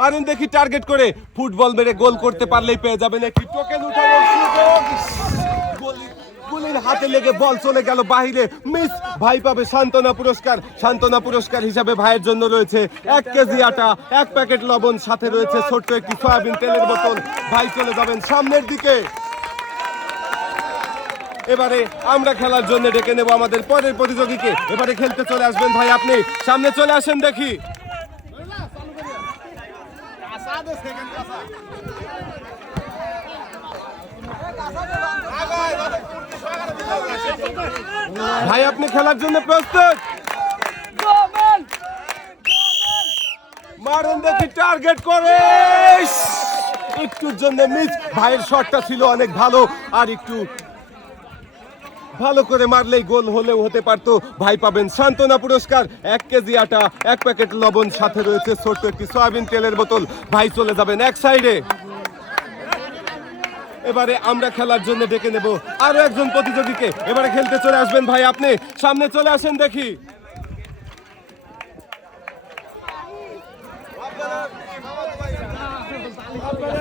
মারুন দেখি টার্গেট করে। ফুটবল মেরে গোল করতে পারলেই পেয়ে যাবেন একটি টোকেন হাতে লেগে বল চলে গেল বাহিরে। মিস, ভাই পাবে সান্ত্বনা পুরস্কার। সান্ত্বনা পুরস্কার হিসাবে ভাইয়ের জন্য রয়েছে এক কেজি আটা, এক প্যাকেট লবণ, সাথে রয়েছে ছোট্ট একটি সয়াবিন তেলের বোতল। ভাই চলে যাবেন সামনের দিকে। এবারে আমরা খেলার জন্য ডেকে নেব আমাদের পরের প্রতিযোগীকে। এবারে খেলতে চলে আসবেন ভাই আপনি। সামনে চলে আসেন দেখি। ভাই, আপনি খেলার জন্য প্রস্তুত? মারুন দেখি টার্গেট করে! একটুর জন্য মিস ভাইয়ের শটটা ছিল অনেক ভালো, আর একটু ভালো করে মারলেই গোল হলেও হতে পারতো। ভাই পাবেন সান্ত্বনা পুরস্কার, এক কেজি আটা, এক প্যাকেট লবণ, সাথে রয়েছে ছোট্ট একটি সয়াবিন তেলের বোতল। ভাই চলে যাবেন এক সাইডে। এবারে আমরা খেলার জন্য ডেকে নেব আরও একজন প্রতিযোগীকে। এবারে খেলতে চলে আসবেন ভাই আপনি। সামনে চলে আসেন দেখি।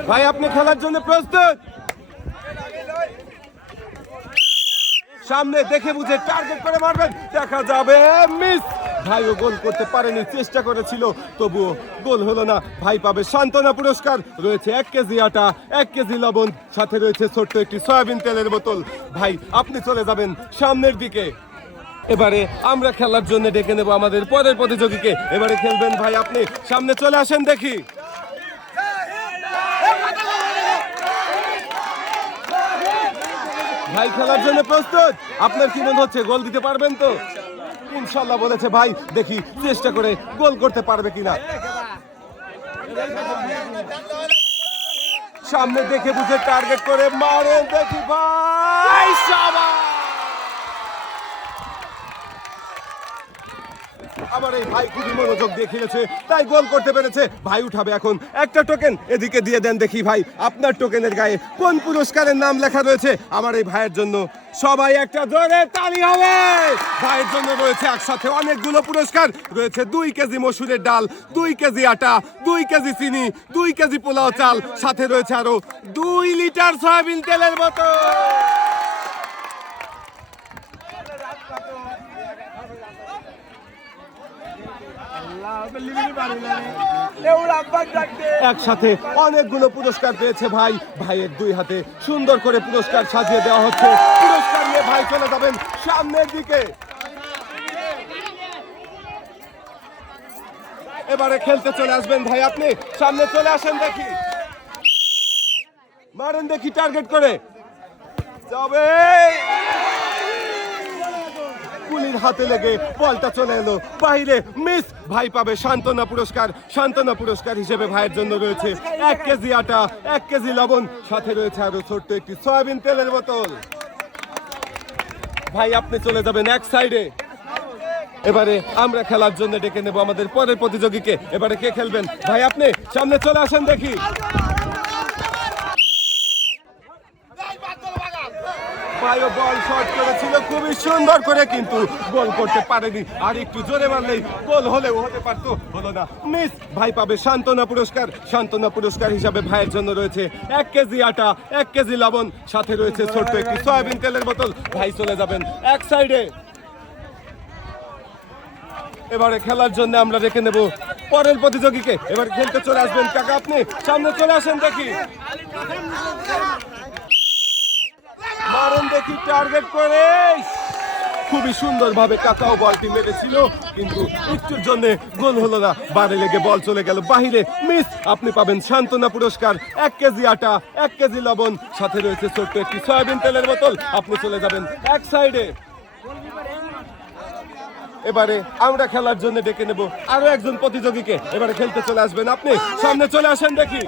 ভাই, আপনি খেলার জন্য প্রস্তুত? সামনে দেখে বুঝে টার্গেট করে মারবেন। দেখা যাবে মিস ভাইও গোল করতে পারেনি, চেষ্টা করেছিল, তবুও গোল হলো না। ভাই পাবে সান্ত্বনা পুরস্কার। রয়েছে এক কেজি আটা, এক কেজি লবণ, সাথে রয়েছে ছোট্ট একটি সয়াবিন তেলের বোতল। ভাই, আপনি চলে যাবেন সামনের দিকে। এবারে আমরা খেলার জন্য ডেকে নেব আমাদের পরের প্রতিযোগীকে। এবারে খেলবেন ভাই আপনি। সামনে চলে আসেন দেখি। ভাই খেলার জন্য প্রস্তুত? আপনার কি মনে হচ্ছে গোল দিতে পারবেন তো? ইনশাল্লাহ বলেছে, ভাই, দেখি চেষ্টা করে গোল করতে পারবে কিনা। সামনে দেখে বুঝে টার্গেট করে মারে দেখি ভাই। শাবাশ! আমার এই ভাই খুবই মনোযোগ দিয়ে খেলেছে, তাই গোল করতে পেরেছে। ভাই উঠাবে এখন। একটা টোকেন এদিকে দিয়ে দেন দেখি ভাই, আপনার টোকেনের গায়ে কোন পুরস্কারের নাম লেখা রয়েছে? আমার এই ভাইয়ের জন্য সবাই একটা জোরে তালি হবে। ভাইয়ের জন্য রয়েছে একসাথে অনেকগুলো পুরস্কার। রয়েছে দুই কেজি মসুরের ডাল, দুই কেজি আটা, দুই কেজি চিনি, দুই কেজি পোলাও চাল, সাথে রয়েছে আরও দুই লিটার সয়াবিন তেলের বোতল। একসাথে অনেকগুলো পুরস্কার পেয়েছে ভাই। ভাইয়ের দুই হাতে সুন্দর করে পুরস্কার সাজিয়ে দেওয়া হচ্ছে। পুরস্কার নিয়ে ভাই চলে যাবেন সামনের দিকে। এবারে খেলতে চলে আসবেন ভাই আপনি। সামনে চলে আসেন দেখি। মারেন দেখি টার্গেট করে। যাবে। গুলির হাতে লেগে বলটা চলে এলো। বাইরে মিস, ভাই পাবে সান্ত্বনা পুরস্কার। সান্ত্বনা পুরস্কার হিসেবে ভাইয়ের জন্য রয়েছে এক কেজি আটা, এক কেজি লবণ। সাথে রয়েছে আরও ছোট্ট একটি সয়াবিন তেলের বোতল। ভাই, আপনি চলে যাবেন এক সাইডে এবারে আমরা খেলার জন্য ডেকে নেব আমাদের পরের প্রতিযোগীকে। এবারে কে খেলবেন? ভাই, আপনি সামনে চলে আসেন দেখি। ভাইও বল শট করেছিল, খুবই সুন্দর করে কিন্তু গোল করতে পারেনি। আর একটু জোরে মারলেই গোল হলেও হতে পারতো, হলো না। মিস, ভাই পাবে সান্ত্বনা পুরস্কার। সান্ত্বনা পুরস্কার হিসাবে ভাইয়ের জন্য রয়েছে এক কেজি আটা, এক কেজি লবণ, সাথে রয়েছে ছোট্ট একটি সয়াবিন তেলের বোতল। ভাই চলে যাবেন এক সাইডে এবারে খেলার জন্য আমরা রেখে নেব পরের প্রতিযোগীকে। এবার খেলতে চলে আসবেন কাকা আপনি। সামনে চলে আসেন দেখি। মারুন দেখি টার্গেট করে। খুবই সুন্দরভাবে কাকাও বলটি মেরেছিল, কিন্তু একটুর জন্য গোল হলো না। বারে লেগে বল চলে গেল বাহিরে। মিস, আপনি পাবেন সান্ত্বনা পুরস্কার। এক কেজি আটা, এক কেজি লবণ, সাথে রয়েছে ছোট্ট একটি সয়াবিন তেলের বোতল। আপনি চলে যাবেন এক সাইডে। এবারে আমরা খেলার জন্য ডেকে নেব আরও একজন প্রতিযোগীকে। এবারে খেলতে চলে আসবেন আপনি। সামনে চলে আসেন দেখি।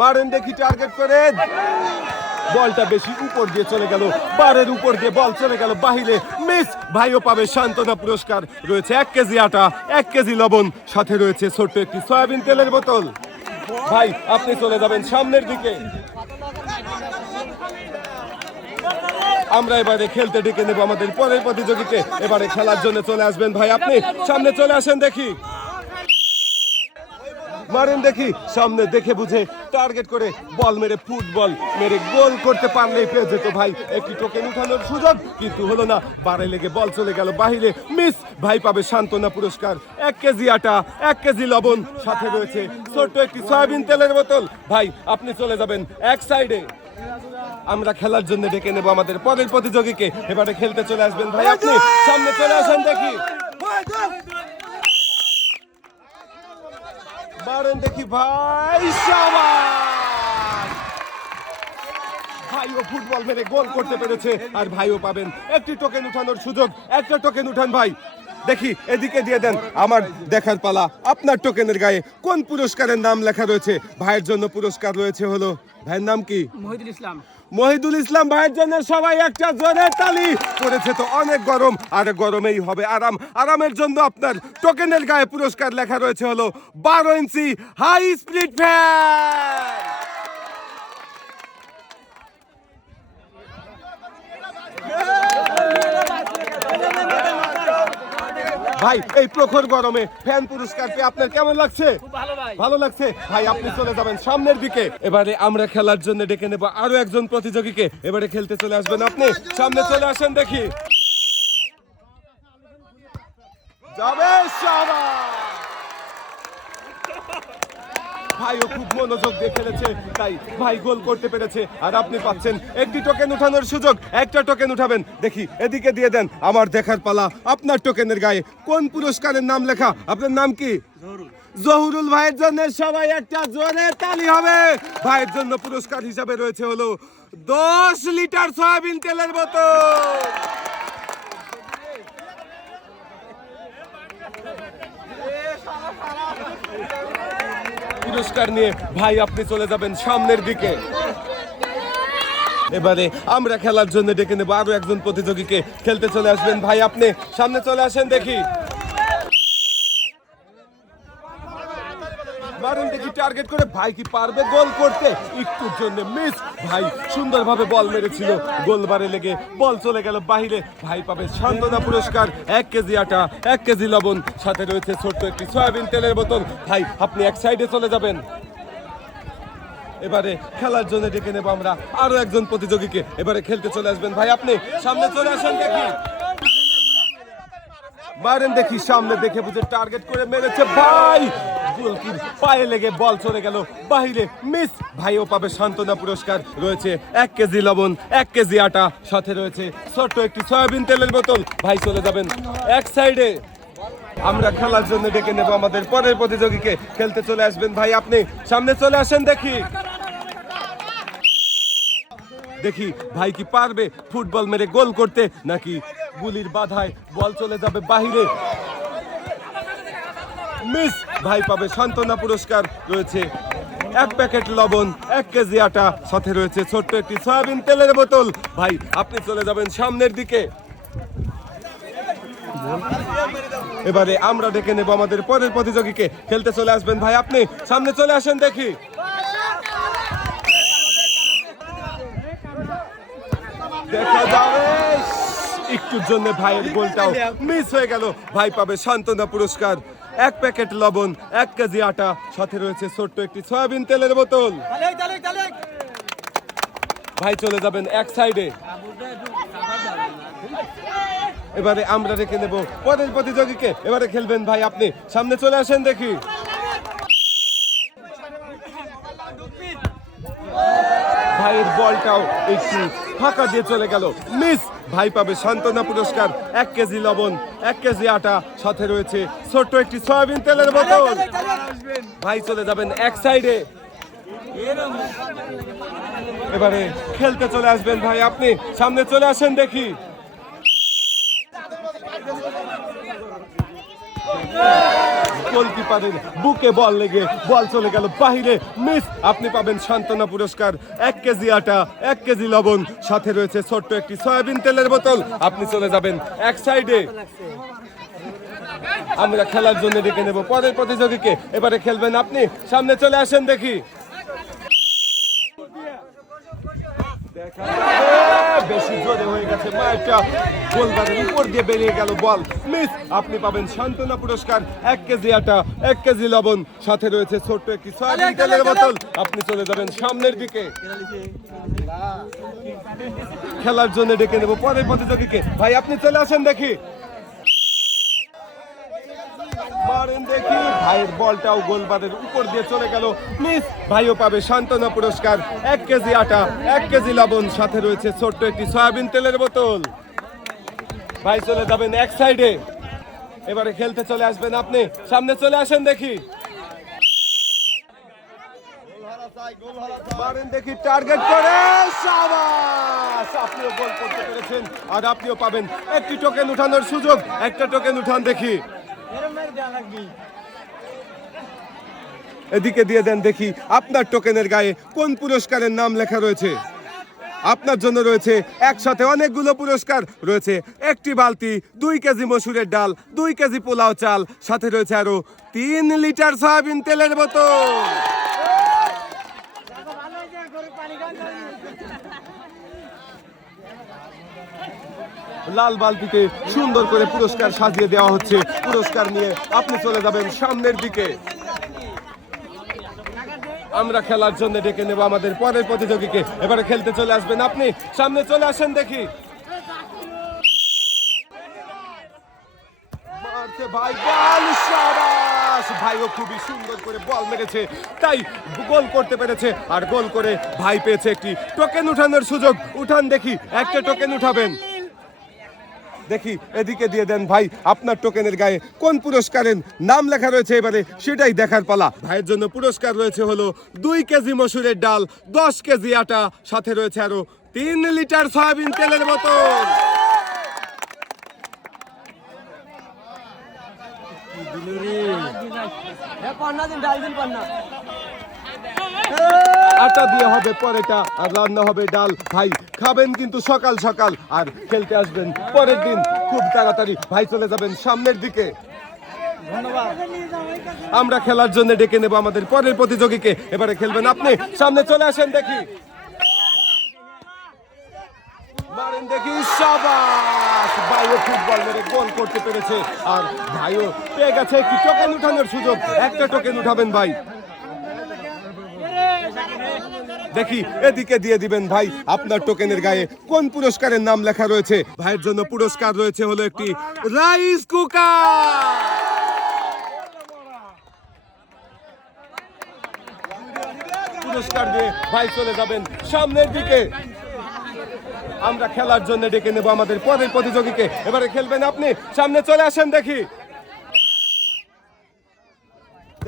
মারেন দেখি টার্গেট করে বলটা বেশি উপর দিয়ে চলে গেল। বারের উপর দিয়ে বল চলে গেল বাহিরে। মিস, ভাইও পাবে সান্ত্বনা পুরস্কার। রয়েছে এক কেজি আটা, এক কেজি লবণ। সাথে রয়েছে ছোট্ট একটি সয়াবিন তেলের বোতল। ভাই, আপনি চলে যাবেন সামনের দিকে। আমরা এবারে খেলতে ডেকে নেব আমাদের পরের প্রতিযোগীকে। এবারে খেলার জন্য চলে আসবেন ভাই আপনি। সামনে চলে আসেন দেখি। মারেন দেখি, সামনে দেখে বুঝে, টার্গেট করে বল মেরে ফুটবল, মেরে গোল করতে পারলেই পেয়ে যেত ভাই। একটি টোকেন উঠানোর সুযোগ, কিন্তু হলো না। বারে লেগে বল চলে গেল বাহিরে। মিস, ভাই পাবে সান্ত্বনা পুরস্কার। এক কেজি আটা, এক কেজি লবণ। সাথে রয়েছে ছোট্ট একটি সয়াবিন তেলের বোতল। ভাই, আপনি চলে যাবেন এক সাইডে আমরা খেলার জন্য ডেকে নেব আমাদের পরের প্রতিযোগীকে। এবারে খেলতে চলে আসবেন ভাই আপনি। সামনে চলে আসেন দেখি। মারেন দেখি ভাই, সাবাস! ভাইও ফুটবল মেরে গোল করতে পেরেছে আর ভাইও পাবেন। একটি টোকেন উঠানোর সুযোগ, একটা টোকেন উঠান ভাই। দেখি, এদিকে দিয়ে দেন। আমার দেখার পালা, আপনার টোকেনের গায়ে কোন পুরস্কারের নাম লেখা রয়েছে? ভাইয়ের জন্য পুরস্কার রয়েছে হলো, ভাইয়ের নাম কি? মহিদুল ইসলাম। মহিদুল ইসলাম ভাইয়ের জন্য সবাই একটা জোরে তালি। পড়েছে তো অনেক গরম, আর গরমেই হবে আরাম। আরামের জন্য আপনার টোকেনের গায়ে পুরস্কার লেখা রয়েছে হলো বারো ইঞ্চি হাই স্পিড ফ্যান। ভাই এই প্রখর গরমে ফ্যান পুরস্কার পেয়ে আপনার কেমন লাগছে? ভালো লাগছে? ভাই আপনি চলে যাবেন সামনের দিকে। এবারে আমরা খেলার জন্য ডেকে নেব আরও একজন প্রতিযোগীকে। এবারে খেলতে চলে আসবেন আপনি। সামনে চলে আসেন দেখি। যাবে সাবাস! ভাইও খুব মনোযোগ দিয়ে খেলেছে তাই ভাই গোল করতে পেরেছে। আর আপনি পাচ্ছেন একটি টোকেন উঠানোর সুযোগ। একটা টোকেন উঠাবেন। দেখি এদিকে দিয়ে দেন। আমার দেখার পালা। আপনার টোকেনের গায়ে কোন পুরস্কারের নাম লেখা? আপনার নাম কি? জহুরুল ভাইয়ের জন্য সবাই একটা জোরে তালি হবে। ভাইয়ের জন্য পুরস্কার হিসাবে রয়েছে হলো দশ লিটার সয়াবিন তেলের বোতল। পুরস্কার নিয়ে ভাই, আপনি চলে যাবেন সামনের দিকে। এবারে আমরা খেলার জন্য ডেকে নেব আরও একজন প্রতিযোগীকে। খেলতে চলে আসবেন ভাই, আপনি সামনে চলে আসেন দেখি। দেখি টার্গেট করে ভাই কি পারবে গোল করতে? একটুর জন্য মিস ভাই সুন্দরভাবে বল মেরেছিল। গোলবারে লেগে বল চলে গেল বাহিরে। ভাই পাবে সান্ত্বনা পুরস্কার। এক কেজি আটা, এক কেজি লবণ। সাথে রয়েছে ছোট্ট একটি সয়াবিন তেলের বোতল। ভাই, আপনি এক সাইডে চলে যাবেন। এবারে খেলার জন্য ডেকে নেব আমরা আরও একজন প্রতিযোগীকে। এবারে খেলতে চলে আসবেন। ভাই, আপনি সামনে চলে আসেন দেখি। মারেন দেখি, সামনে দেখে বুঝে টার্গেট করে মেরেছে। ভাই গোলকির পায়ে লেগে বল চলে গেল। বাহিরে মিস ভাইও পাবে সান্ত্বনা পুরস্কার। রয়েছে এক কেজি লবণ, এক কেজি আটা। সাথে রয়েছে ছোট্ট একটি সয়াবিন তেলের বোতল। ভাই চলে যাবেন এক সাইডে। আমরা খেলার জন্য ডেকে নেব আমাদের পরের প্রতিযোগীকে। খেলতে চলে আসবেন ভাই, আপনি সামনে চলে আসেন দেখি। দেখি ভাই কি পারবে ফুটবল মেরে গোল করতে, নাকি গুলির বাধায় বল চলে যাবে বাহিরে। মিস ভাই পাবে সান্ত্বনা পুরস্কার রয়েছে। এক প্যাকেট লবণ, এক কেজি আটা, সাথে রয়েছে ছোট্ট একটি সয়াবিন তেলের বোতল। ভাই, আপনি চলে যাবেন সামনের দিকে। এবারে আমরা ডেকে নেব আমাদের পরের প্রতিযোগীকে। খেলতে চলে আসবেন ভাই, আপনি সামনে চলে আসেন দেখি। দেখা যাবে। একটুর জন্য ভাইয়ের গোলটাও মিস হয়ে গেল। ভাই পাবে সান্ত্বনা পুরস্কার। এক প্যাকেট লবণ এক কেজি আটা সাথে রয়েছে ছোট্ট একটি সয়াবিন তেলের বোতল। ভাই চলে যাবেন এক সাইডে। এবারে আমরা রেখে নেব পরের প্রতিযোগীকে। এবারে খেলবেন ভাই আপনি। সামনে চলে আসেন দেখি। ভাইয়ের বলটাও একটু ফাঁকা দিয়ে চলে গেল। মিস ভাই পাবে সান্ত্বনা পুরস্কার। এক কেজি লবণ এক কেজি আটা সাথে রয়েছে ছোট্ট একটি সয়াবিন তেলের বোতল। ভাই চলে যাবেন এক সাইডে। এবারে খেলতে চলে আসবেন ভাই আপনি সামনে চলে আসেন দেখি। গোলকিপারের বুকে বল লেগে বল চলে গেল বাহিরে। মিস, আপনি পাবেন সান্ত্বনা পুরস্কার। এক কেজি আটা, এক কেজি লবণ। সাথে রয়েছে ছোট্ট একটি সয়াবিন তেলের বোতল। আপনি চলে যাবেন এক সাইডে। আমরা খেলার জন্য ডেকে নেব পরের প্রতিযোগীকে। এবারে খেলবেন আপনি। সামনে চলে আসেন দেখি। দেখা। বেশি জোরে হয়ে গেছে মায়েরটা গোলদারের উপর দিয়ে বেরিয়ে গেল বল। মিস আপনি পাবেন সান্ত্বনা পুরস্কার এক কেজি আটা এক কেজি লবণ। সাথে রয়েছে ছোট্ট একটি সয়াবিন তেলের বোতল। আপনি চলে যাবেন সামনের দিকে। খেলার জন্য ডেকে নেব পরের প্রতিযোগীকে। ভাই আপনি চলে আসেন দেখি। মারেন দেখি। ভাইয়ের বলটাও গোলবারের উপর দিয়ে চলে গেল। মিস, ভাইও পাবে সান্ত্বনা পুরস্কার। এক কেজি আটা, এক কেজি লবণ, সাথে রয়েছে ছোট্ট একটি সয়াবিন তেলের বোতল। ভাই চলে যাবেন এক সাইডে এবারে খেলতে চলে আসবেন আপনি। সামনে চলে আসেন দেখি। দেখি টার্গেট করে। সাবাস! আপনিও গোল করতে পেরেছেন, আর আপনিও পাবেন। একটি টোকেন উঠানোর সুযোগ, একটা টোকেন উঠান দেখি। এদিকে দিয়ে দেন দেখি, আপনার টোকেনের গায়ে কোন পুরস্কারের নাম লেখা রয়েছে? আপনার জন্য রয়েছে একসাথে অনেকগুলো পুরস্কার, রয়েছে একটি বালতি, দুই কেজি মসুরের ডাল, দুই কেজি পোলাও চাল, সাথে রয়েছে আরও তিন লিটার সয়াবিন তেলের বোতল। লাল বালতিতে সুন্দর করে পুরস্কার সাজিয়ে দেওয়া হচ্ছে। পুরস্কার নিয়ে আপনি চলে যাবেন সামনের দিকে। আমরা খেলার জন্য ডেকে নেব আমাদের পরের প্রতিযোগীকে। এবারে খেলতে চলে আসবেন আপনি। সামনে চলে আসেন দেখি। ভাই, বল খুবই সুন্দর করে বল তাই গোল করতে পেরেছে। আর গোল করে ভাই পেয়েছে একটি টোকেন উঠানোর সুযোগ। উঠান দেখি, একটা টোকেন উঠাবেন। দেখি এদিকে দিয়ে দেন ভাই আপনার টোকেনের গায়ে কোন পুরস্কারের নাম লেখা রয়েছে এবারে সেটাই দেখার পালা। ভাইয়ের জন্য পুরস্কার রয়েছে হলো দুই কেজি মসুরের ডাল দশ কেজি আটা সাথে রয়েছে আরও তিন লিটার সয়াবিন তেলের বোতল। পান্না দিন ডাল দিন আটা দিয়ে হবে পরেটা আর রান্না হবে ডাল। ভাই, খাবেন কিন্তু সকাল সকাল, আর খেলতে আসবেন পরের দিন। খুব তাড়াতাড়ি। ভাই, চলে যাবেন সামনের দিকে। আমরা খেলার জন্য ডেকে নেব আমাদের পরের প্রতিযোগীকে। এবারে খেলবেন আপনি। সামনে চলে আসেন দেখি। দেখি, সাবাস! ফুটবল মেরে গোল করতে পেরেছে। আর ভাইও পেয়ে গেছে টোকেন উঠানোর সুযোগ। একটা টোকেন উঠাবেন ভাই। দেখি, এদিকে দিয়ে দিবেন ভাই। আপনার টোকেনের গায়ে কোন পুরস্কারের নাম লেখা রয়েছে? ভাইয়ের জন্য পুরস্কার রয়েছে হলো একটি রাইস কুকার পুরস্কার দিয়ে ভাই চলে যাবেন সামনের দিকে। আমরা খেলার জন্য ডেকে নেব আমাদের পরের প্রতিযোগীকে। এবারে খেলবেন আপনি? সামনে চলে আসেন দেখি।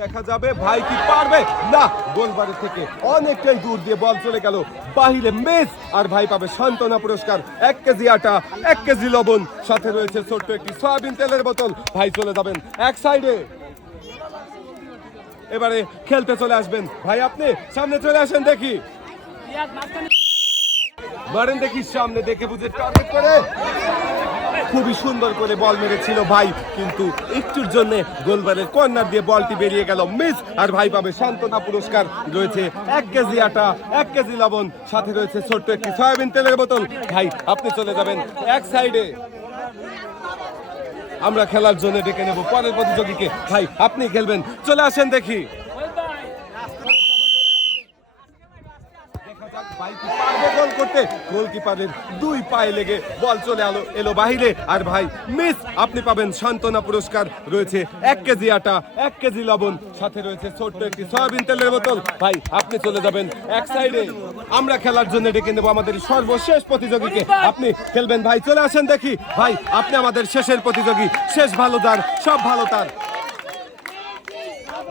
দেখা যাবে, ভাই কি পারবে? না, গোলবাড়ি থেকে অনেকটাই দূর দিয়ে বল চলে গেল। বাহিরে মেস আর ভাই পাবে সান্ত্বনা পুরস্কার। এক কেজি আটা, এক কেজি লবণ। সাথে রয়েছে ছোট্ট একটি সয়াবিন তেলের বোতল। ভাই চলে যাবেন এক সাইডে। এবারে খেলতে চলে আসবেন। ভাই, আপনি সামনে চলে আসেন দেখি। মারেন দেখি সামনে, দেখে বুঝে টার্গেট করে। খুবই সুন্দর করে বল মেরেছিল ভাই, কিন্তু একটুর জন্য গোলবারের কর্নার দিয়ে বলটি বেরিয়ে গেল। মিস আর ভাই পাবে সান্ত্বনা পুরস্কার। রয়েছে এক কেজি আটা, এক কেজি লবণ, সাথে রয়েছে ছোট্ট একটি সয়াবিন তেলের বোতল। ভাই, আপনি চলে যাবেন এক সাইডে। আমরা খেলার জন্য ডেকে নেব পরের প্রতিযোগীকে। ভাই, আপনি খেলবেন। চলে আসেন দেখি যাক ভাই কি পারবে গোল করতে গোলকিপারের দুই পায়ে লেগে বল চলে আলো, এলো বাহিরে। আর ভাই, মিস, আপনি পাবেন সান্ত্বনা পুরস্কার। রয়েছে এক কেজি আটা, এক কেজি লবণ, সাথে রয়েছে ছোট্ট একটি সয়াবিন তেলের বোতল। ভাই, আপনি চলে যাবেন এক সাইডে। আমরা খেলার জন্য ডেকে নেব আমাদের সর্বশেষ প্রতিযোগীকে। আপনি খেলবেন, ভাই, চলে আসেন দেখি। ভাই, আপনি আমাদের শেষের প্রতিযোগী। শেষ ভালো তার সব ভালো তার।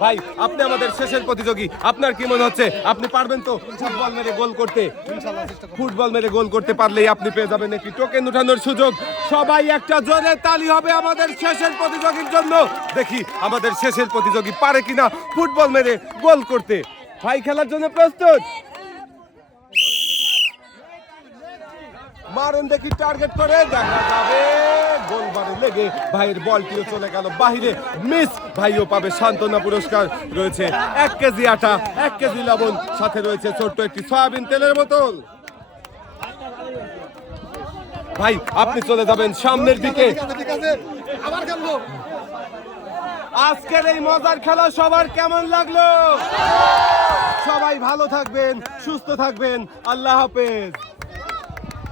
ভাই আপনি আমাদের শেষের প্রতিযোগী। আপনার কি মনে হচ্ছে? আপনি পারবেন তো ফুটবল মেরে গোল করতে? ফুটবল মেরে গোল করতে পারলেই আপনি পেয়ে যাবেন একটি টোকেন উঠানোর সুযোগ। সবাই একটা জোরে তালি হবে আমাদের শেষের প্রতিযোগীর জন্য। দেখি আমাদের শেষের প্রতিযোগী পারে কিনা ফুটবল মেরে গোল করতে। ভাই খেলার জন্য প্রস্তুত? মারুন দেখি টার্গেট করে দেখা যাবে। গোলবারে লেগে ভাইয়ের বলটিও চলে গেল বাহিরে। মিস, ভাইও পাবে সান্ত্বনা পুরস্কার। রয়েছে এক কেজি আটা, এক কেজি লবণ, সাথে রয়েছে ছোট্ট একটি সয়াবিন তেলের বোতল। ভাই, আপনি চলে যাবেন সামনের দিকে। আজকের এই মজার খেলা সবার কেমন লাগল? সবাই ভালো থাকবেন, সুস্থ থাকবেন। আল্লাহ হাফেজ।